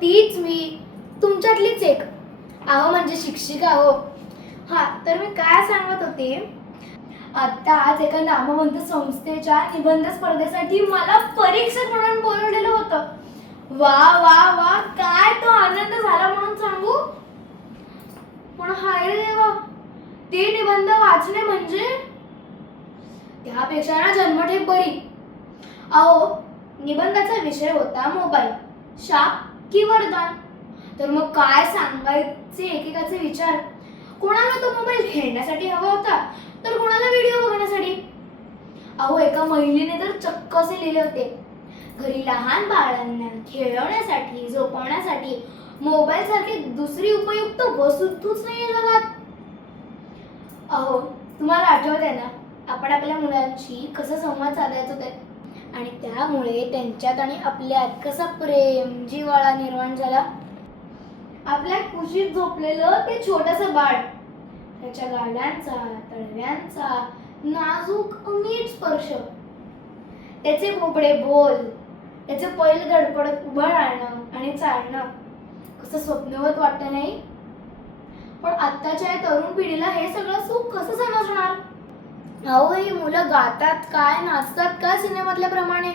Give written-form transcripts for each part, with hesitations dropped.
तीच मी, तुमच्यातलीच एक. अहो म्हणजे शिक्षिका हो. हा, तर मी काय सांगत होते, आता आज एका नामवंत संस्थेच्या निबंध स्पर्धेसाठी मला परीक्षक म्हणून बोलवलेलं होतं. वा वा वा, काय तो आनंद झाला म्हणून सांगू. पण हाय रे देवा, ते निबंध वाचणे म्हणजे त्यापेक्षा ना जन्मठेप बरी. अहो, निबंधाचा विषय होता मोबाईल, शाप की वरदान. तर मग काय सांगायचे एकेकाचे विचार. कोणाला तो मोबाईल खेळण्यासाठी हवा होता, तर कोणाला व्हिडिओ बघण्यासाठी. अहो, एका महिलेने तर चक्क असे लिहिले होते, घरी लहान बाळांना खेळवण्यासाठी, झोपवण्यासाठी मोबाईल सारखी दुसरी उपयुक्त वस्तूच नाही जगात. अहो, तुम्हाला आठवत आहे ना, आपण आपल्या मुलांशी कसं संवाद साधायचो ते, आणि त्यामुळे त्यांच्यात आणि आपल्यात कसा प्रेम जिव्हाळा निर्माण झाला. आपल्या कुशीत झोपलेलं ते छोटंसं बाळ, त्याच्या गालांचा, तळव्यांचा नाजूक नीट स्पर्श, त्याचे भोपळे बोल, त्याचे पैल धडपडत उभं राहणं आणि चालणं कसं स्वप्नवत वाटतं नाही. पण आत्ताच्या तरुण पिढीला हे सगळं सुख कसं समजणार. अहो, ही मुलं गातात काय, नाचतात काय सिनेमातल्या प्रमाणे.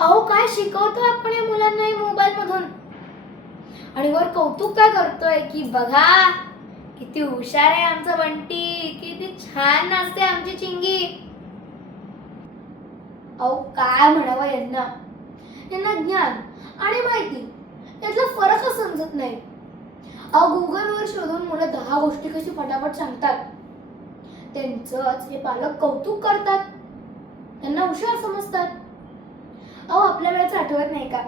अहो, काय शिकवतो आपण या मुलांना या मोबाईल मधून. आणि वर कौतुक काय करतोय की बघा किती हुशार आहे आमचं बंटी, किती छान नाचते आमची चिंगी. अहो, काय म्हणावं यांना ज्ञान आणि माहिती यातला फरकच समजत नाही. अहो, गुगलवर शोधून मुलं 10 गोष्टी कशी फटाफट सांगतात. त्यांचंच हे पालक कौतुक करतात, त्यांना हुशार समजतात. अहो, आपल्या वेळेचं आठवत नाही का,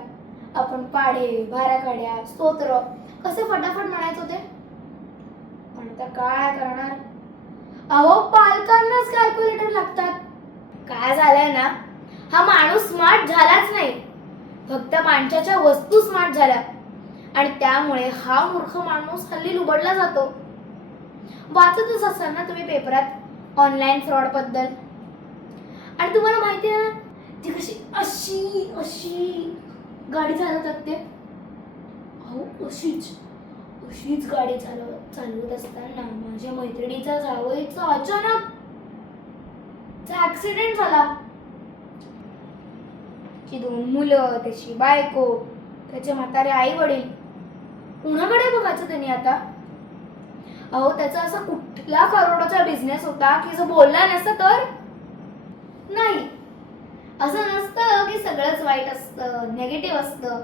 आपण पाढे, भाराखड्या, स्तोत्र कसे फटाफट म्हणायचो ते. पण आता काय करणार. अहो, पालकांनाच कॅल्क्युलेटर लागतात. काय झालंय ना, हा माणूस स्मार्ट झालाच नाही, फक्त माणसाच्या वस्तू स्मार्ट झाल्या. आणि त्यामुळे हा मूर्ख माणूस हल्ली लुबडला जातो. वाचतच असाल ना तुम्ही पेपरात ऑनलाईन फ्रॉड बद्दल. आणि तुम्हाला माहिती आहे ना, ती कशी अशी अशी गाडी चालवतात ते. अहो, अशीच गाडी चालवत असताना माझ्या मैत्रिणीचा जावईचा अचानक ऍक्सिडेंट झाला. ती 2 मुलं, त्याची बायको, त्याचे म्हातारे आई वडील, कुणाकडे बघायचं त्यांनी आता. अहो, त्याचा असा कुठला करोडाचा बिझनेस होता की जो बोलला नसता तर. नाही, असं नसतं की सगळंच वाईट असतं, निगेटिव्ह असतं.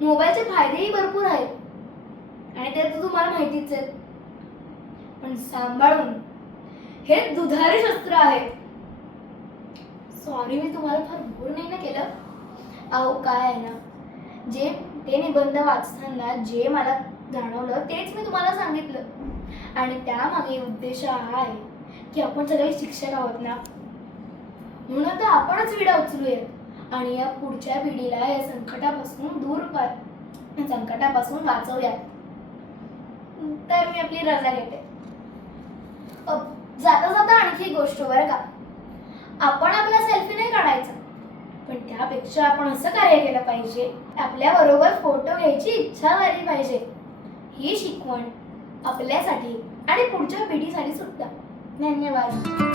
मोबाईलचे फायदेही भरपूर आहेत आणि ते तर तुम्हाला माहितीच आहेत. पण सांभाळून, हे दुधारी शस्त्र आहे. सॉरी, मी तुम्हाला फार बोर नाही ना केलं. अहो, काय आहे ना, जे ते निबंध वाचताना जे मला जाणवलं तेच मी तुम्हाला सांगितलं. आणि त्यामागे उद्देश हा आहे की आपण सगळे शिक्षक आहोत ना, म्हणून तर आपणच विडा उचलूयात आणि या पुढच्या पिढीला या संकटापासून वाचवूयात. तर मी आपली रजा घेते. जाता जाता आणखी गोष्ट बरं का, आपण आपला सेल्फी नाही काढायचा, पण त्यापेक्षा आपण असं कार्य केलं पाहिजे, आपल्या बरोबर फोटो घ्यायची इच्छा झाली पाहिजे. ही शिकवण आपल्यासाठी आणि पुढच्या पिढीसाठी सुद्धा. धन्यवाद.